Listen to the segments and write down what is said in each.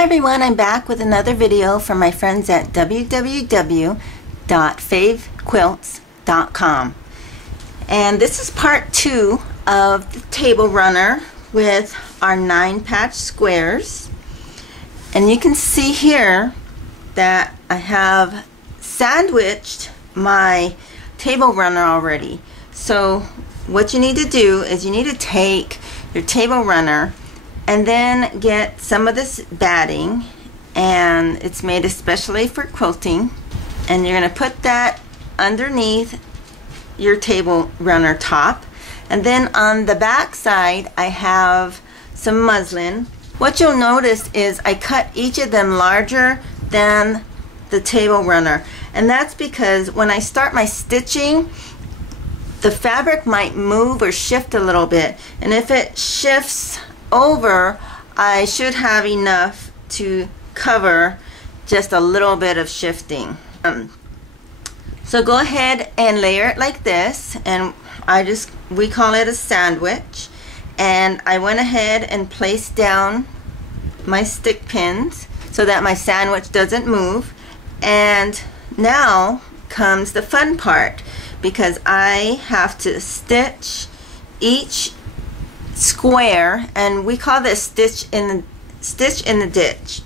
Hi everyone, I'm back with another video from my friends at www.FaveQuilts.com. And this is part 2 of the table runner with our 9 patch squares. And you can see here that I have sandwiched my table runner already. So what you need to do is you need to take your table runner and then get some of this batting, and it's made especially for quilting, and you're going to put that underneath your table runner top. And then on the back side I have some muslin. What you'll notice is I cut each of them larger than the table runner, and that's because when I start my stitching, the fabric might move or shift a little bit, and if it shifts over, I should have enough to cover just a little bit of shifting. So go ahead and layer it like this, and we call it a sandwich. And I went ahead and placed down my stick pins so that my sandwich doesn't move. And now comes the fun part, because I have to stitch each square, and we call this stitch in the ditch.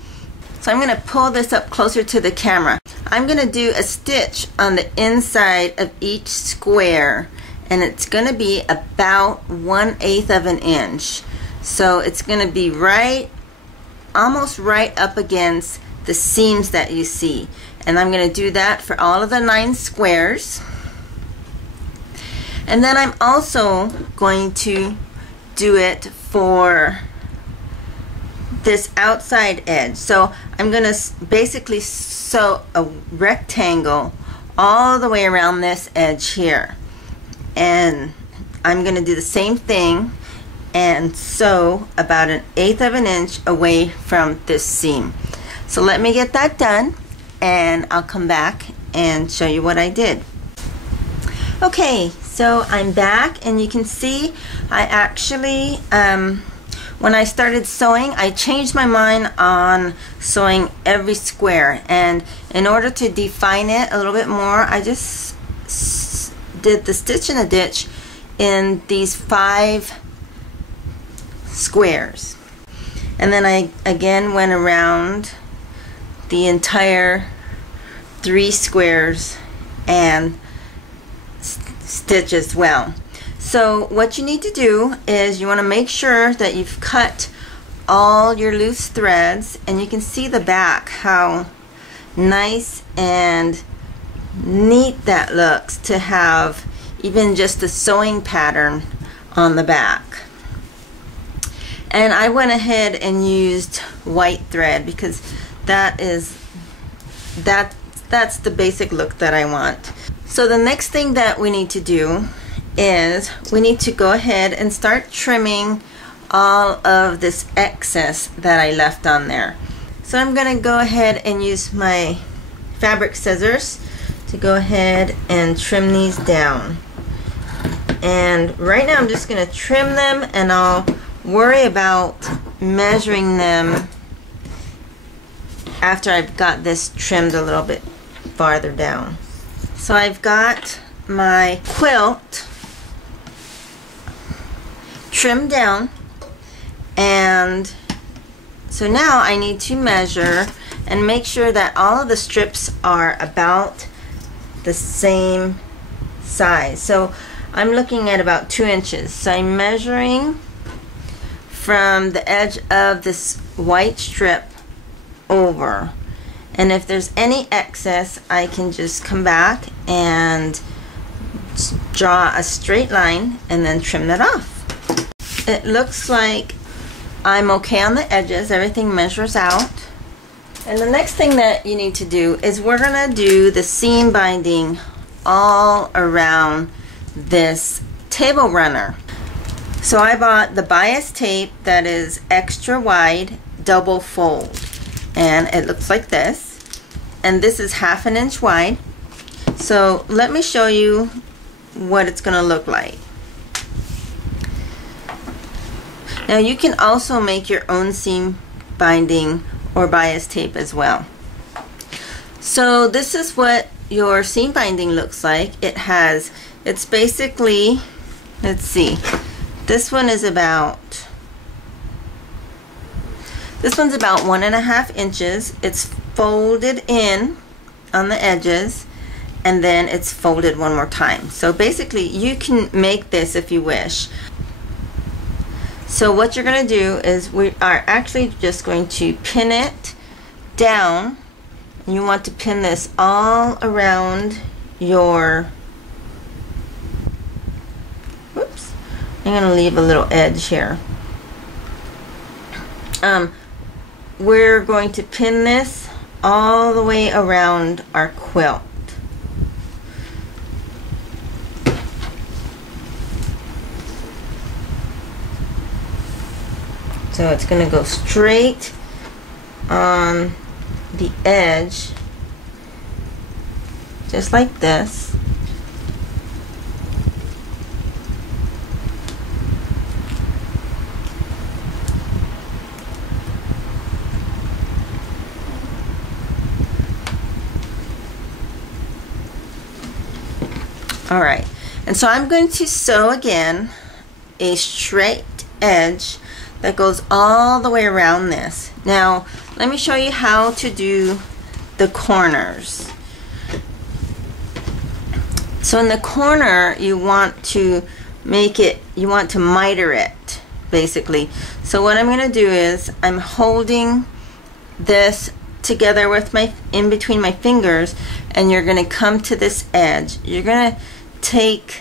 So I'm going to pull this up closer to the camera. I'm going to do a stitch on the inside of each square, and it's going to be about 1/8 of an inch. So it's going to be almost right up against the seams that you see. And I'm going to do that for all of the 9 squares. And then I'm also going to do it for this outside edge. So I'm going to basically sew a rectangle all the way around this edge here, and I'm going to do the same thing and sew about 1/8 of an inch away from this seam. So let me get that done, and I'll come back and show you what I did. Okay, so I'm back, and you can see I actually, when I started sewing, I changed my mind on sewing every square, and in order to define it a little bit more, I just did the stitch in the ditch in these 5 squares. And then I again went around the entire 3 squares and stitch as well. So what you need to do is you want to make sure that you've cut all your loose threads, and you can see the back, how nice and neat that looks to have even just a sewing pattern on the back. And I went ahead and used white thread because that's the basic look that I want. So the next thing that we need to do is we need to go ahead and start trimming all of this excess that I left on there. So I'm going to go ahead and use my fabric scissors to go ahead and trim these down. And right now I'm just going to trim them, and I'll worry about measuring them after I've got this trimmed a little bit farther down. So I've got my quilt trimmed down, and so now I need to measure and make sure that all of the strips are about the same size. So I'm looking at about 2 inches. So I'm measuring from the edge of this white strip over, and if there's any excess, I can just come back and draw a straight line and then trim that off. It looks like I'm okay on the edges, everything measures out. And the next thing that you need to do is we're going to do the seam binding all around this table runner. So I bought the bias tape that is extra wide, double fold, and it looks like this, and this is 1/2 inch wide. So let me show you what it's going to look like. Now you can also make your own seam binding or bias tape as well. So this is what your seam binding looks like. It's basically, let's see, this one's about 1.5 inches. It's folded in on the edges, and then it's folded one more time. So basically you can make this if you wish. So what you're going to do is we are actually just going to pin it down. You want to pin this all around your, whoops, I'm going to leave a little edge here. We're going to pin this all the way around our quilt. So it's going to go straight on the edge, just like this. All right, and so I'm going to sew again a straight edge that goes all the way around this. Now let me show you how to do the corners. So in the corner you want to make it, you want to miter it basically. So what I'm going to do is I'm holding this together with my, in between my fingers, and you're going to come to this edge. You're going to take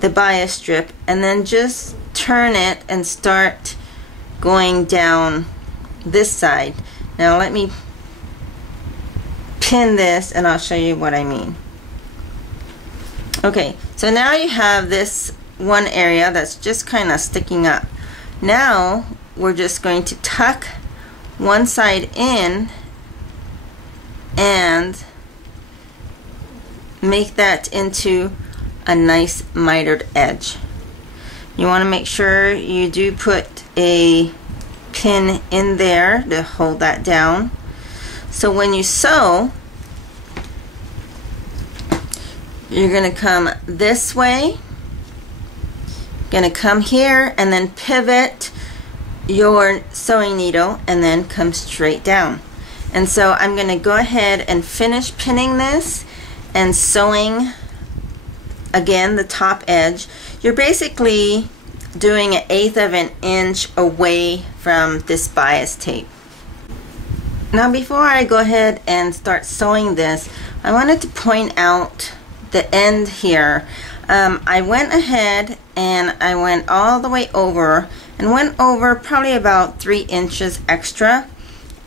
the bias strip and then just turn it and start going down this side. Now let me pin this and I'll show you what I mean. Okay, so now you have this one area that's just kind of sticking up. Now we're just going to tuck one side in and make that into a nice mitered edge. You want to make sure you do put a pin in there to hold that down. So when you sew, you're going to come this way, going to come here and then pivot your sewing needle and then come straight down. And so I'm going to go ahead and finish pinning this and sewing again the top edge. You're basically doing 1/8 of an inch away from this bias tape. Now before I go ahead and start sewing this, I wanted to point out the end here. I went ahead and I went all the way over and went over probably about 3 inches extra,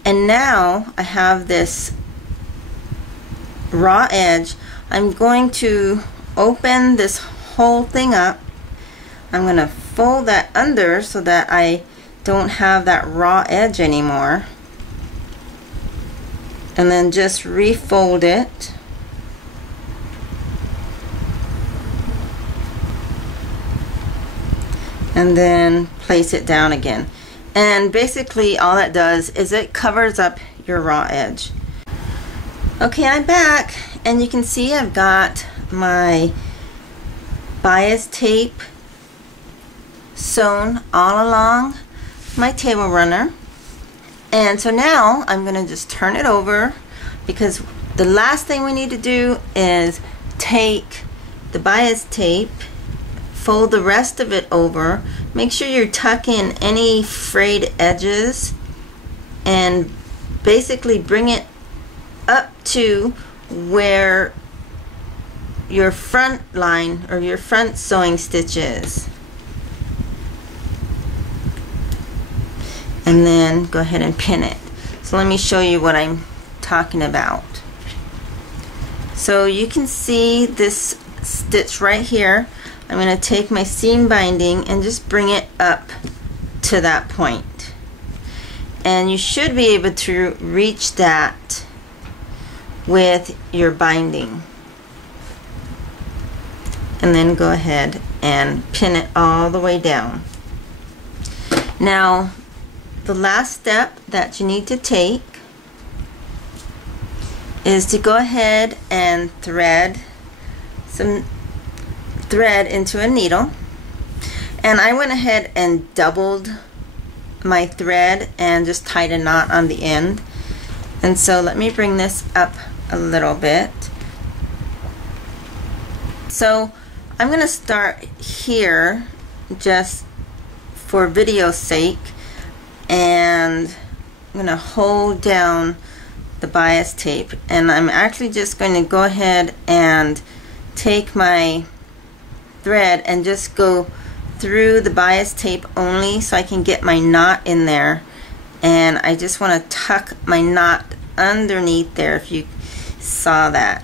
and now I have this raw edge. I'm going to open this whole thing up. I'm going to fold that under so that I don't have that raw edge anymore, and then just refold it. And then place it down again. And basically all that does is it covers up your raw edge. Okay, I'm back, and you can see I've got my bias tape sewn all along my table runner. And so now I'm going to just turn it over, because the last thing we need to do is take the bias tape, fold the rest of it over, make sure you're tucking any frayed edges, and basically bring it up to where your front line or your front sewing stitch is. And then go ahead and pin it. So let me show you what I'm talking about. So you can see this stitch right here. I'm going to take my seam binding and just bring it up to that point. And you should be able to reach that with your binding. And then go ahead and pin it all the way down. Now, the last step that you need to take is to go ahead and thread some thread into a needle. And I went ahead and doubled my thread and just tied a knot on the end. And so let me bring this up a little bit. So I'm going to start here just for video's sake, and I'm going to hold down the bias tape, and I'm actually just going to go ahead and take my thread and just go through the bias tape only so I can get my knot in there. And I just want to tuck my knot underneath there, if you saw that.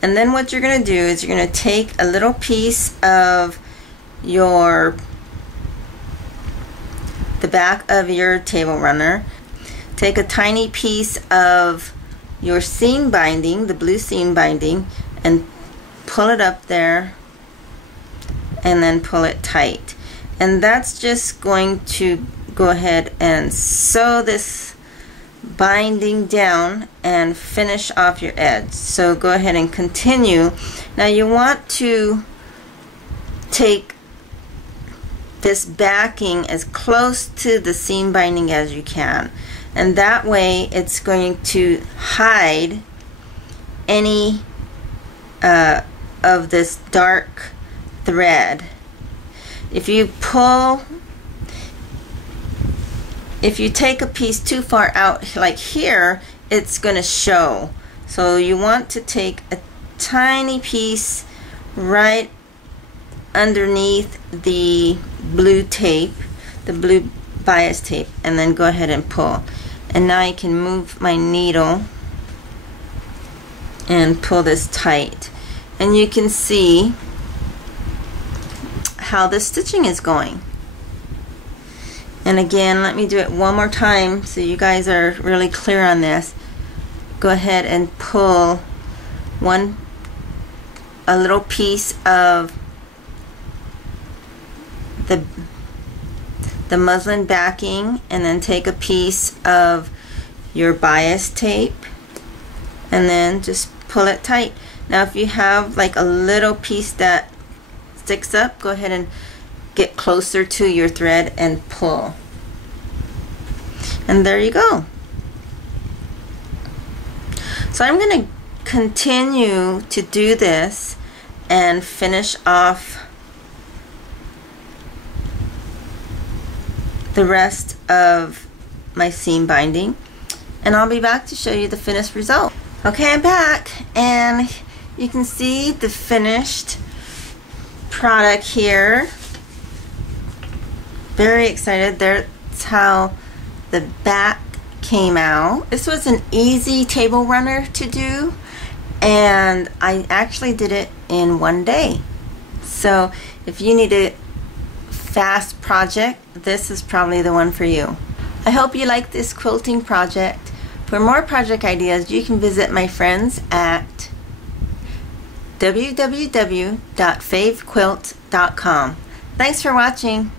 And then what you're going to do is you're going to take a little piece of the back of your table runner, take a tiny piece of your seam binding, the blue seam binding, and pull it up there and then pull it tight. And that's just going to go ahead and sew this binding down and finish off your edge. So go ahead and continue. Now you want to take this backing as close to the seam binding as you can, and that way it's going to hide any of this dark thread. If you take a piece too far out like here, it's going to show. So you want to take a tiny piece right underneath the blue tape, the blue bias tape, and then go ahead and pull. And now I can move my needle and pull this tight, and you can see how the stitching is going. And again, let me do it one more time so you guys are really clear on this. Go ahead and pull a little piece of the muslin backing, and then take a piece of your bias tape and then just pull it tight. Now if you have like a little piece that sticks up, go ahead and get closer to your thread and pull. And there you go. So I'm going to continue to do this and finish off the rest of my seam binding, and I'll be back to show you the finished result. Okay, I'm back, and you can see the finished product here. Very excited. That's how the back came out. This was an easy table runner to do, and I actually did it in one day. So if you need a fast project, this is probably the one for you. I hope you like this quilting project. For more project ideas, you can visit my friends at www.favequilts.com. Thanks for watching.